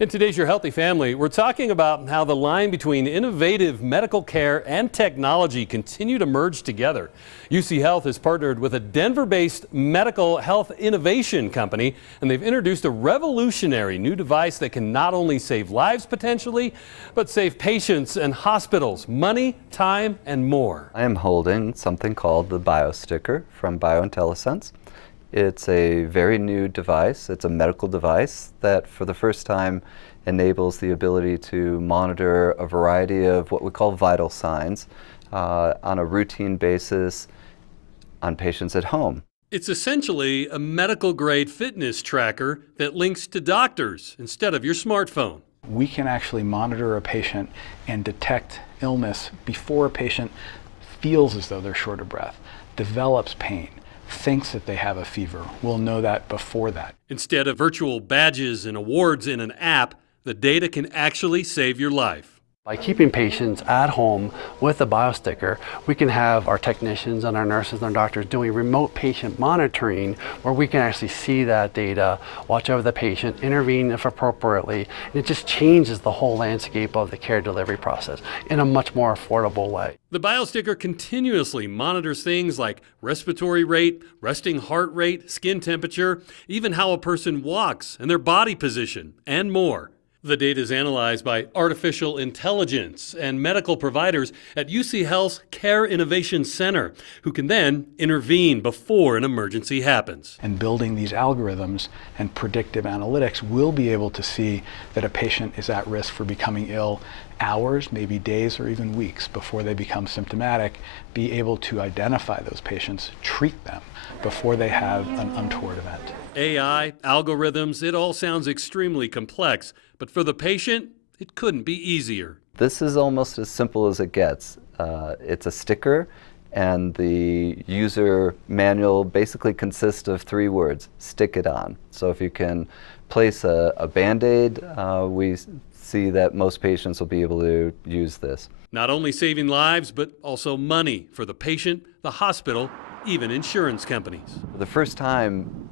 In today's Your Healthy Family, we're talking about how the line between innovative medical care and technology continue to merge together. UC Health has partnered with a Denver-based medical health innovation company, and they've introduced a revolutionary new device that can not only save lives potentially, but save patients and hospitals money, time, and more. I am holding something called the BioSticker from BioIntelliSense. It's a very new device. It's a medical device that for the first time enables the ability to monitor a variety of what we call vital signs on a routine basis on patients at home. It's essentially a medical-grade fitness tracker that links to doctors instead of your smartphone. We can actually monitor a patient and detect illness before a patient feels as though they're short of breath, develops pain, thinks that they have a fever. We'll know that before that. Instead of virtual badges and awards in an app, the data can actually save your life. By keeping patients at home with the BioSticker, we can have our technicians and our nurses and our doctors doing remote patient monitoring where we can actually see that data, watch over the patient, intervene if appropriately, and it just changes the whole landscape of the care delivery process in a much more affordable way. The BioSticker continuously monitors things like respiratory rate, resting heart rate, skin temperature, even how a person walks and their body position, and more. The data is analyzed by artificial intelligence and medical providers at UC Health's Care Innovation Center, who can then intervene before an emergency happens. And building these algorithms and predictive analytics, we'll be able to see that a patient is at risk for becoming ill hours, maybe days, or even weeks before they become symptomatic, be able to identify those patients, treat them before they have an untoward event. AI, algorithms, it all sounds extremely complex, but for the patient, it couldn't be easier. This is almost as simple as it gets. It's a sticker, and the user manual basically consists of 3 words: stick it on. So if you can place a Band-Aid, we see that most patients will be able to use this. Not only saving lives, but also money for the patient, the hospital, even insurance companies. For the first time,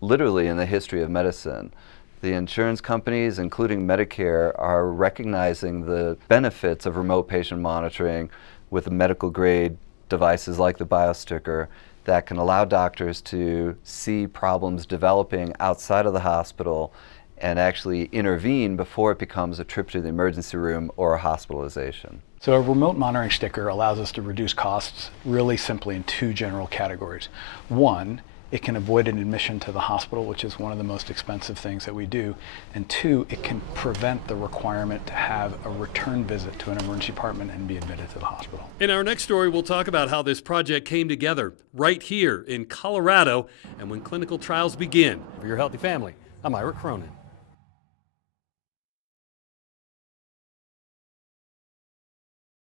literally in the history of medicine, the insurance companies, including Medicare, are recognizing the benefits of remote patient monitoring with medical-grade devices like the BioSticker that can allow doctors to see problems developing outside of the hospital and actually intervene before it becomes a trip to the emergency room or a hospitalization. So a remote monitoring sticker allows us to reduce costs really simply in 2 general categories. One, it can avoid an admission to the hospital, which is one of the most expensive things that we do. And 2, it can prevent the requirement to have a return visit to an emergency department and be admitted to the hospital. In our next story, we'll talk about how this project came together right here in Colorado and when clinical trials begin. For Your Healthy Family, I'm Ira Cronin.